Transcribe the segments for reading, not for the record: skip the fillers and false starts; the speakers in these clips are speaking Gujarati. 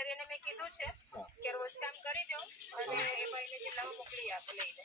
આચાર્યને મેં કીધું છે કે રોજ કામ કરી દો અને એ ભાઈને જિલ્લામાં મોકલી આપો લઈને.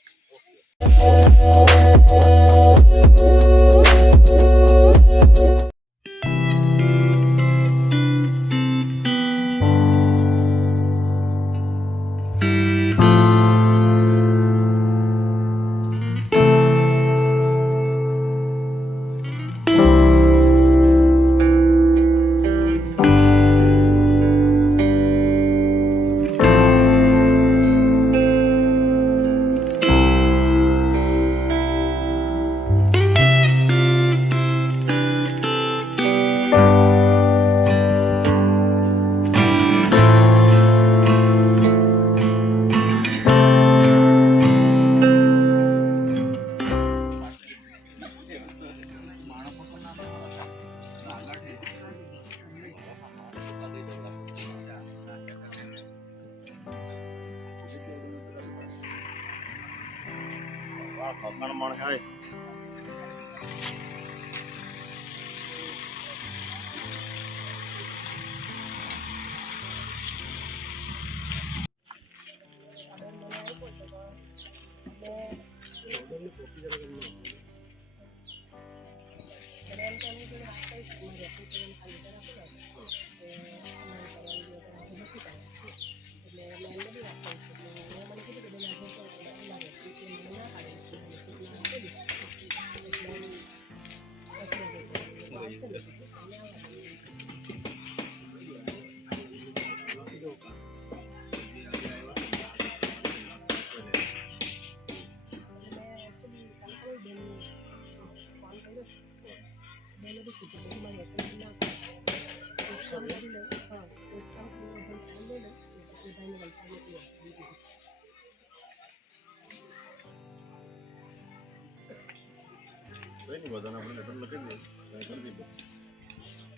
બધાને આપણે લેટર લખી દઈએ કરી દીધું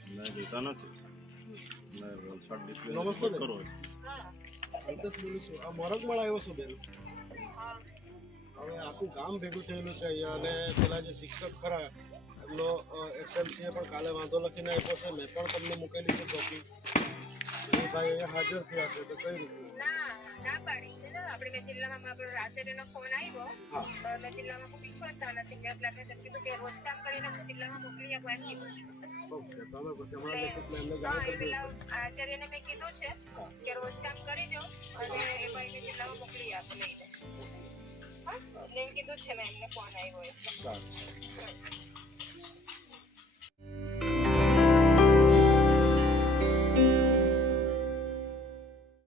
મેં જોતા નથી મેં વલસાડ ડિસ્પ્લે નમસ્તે કરો સંતોષ બોલું છું આ મોરગમાળ આવ્યો છું બેન હવે આખું ગામ ભેગું થયેલું છે અહીંયા અને પેલા જે શિક્ષક ખરા એમનો એસએમસીએ પણ કાલે વાંધો લખીને આપ્યો છે મેં પણ તમને મૂકેલી છે કોપી એ ભાઈ અહીંયા હાજર થયા છે તો કઈ રીતે ના પાડી છે ને આપણે મેં જિલ્લામાં આપણો આચાર્યનો ફોન આવ્યો મેં જિલ્લામાં કોઈ વિશ્વાસતા નથી મેં એટલે તમે કીધું કે રોજ કામ કરીને જિલ્લામાં મોકલી આપો એમ કીધું આચાર્યને મેં કીધું છે કે રોજ કામ કરી દો અને એ ભાઈને જિલ્લામાં મોકલી આપો લઈને એટલે એમ કીધું જ છે મેં એમને ફોન આવ્યો એટલે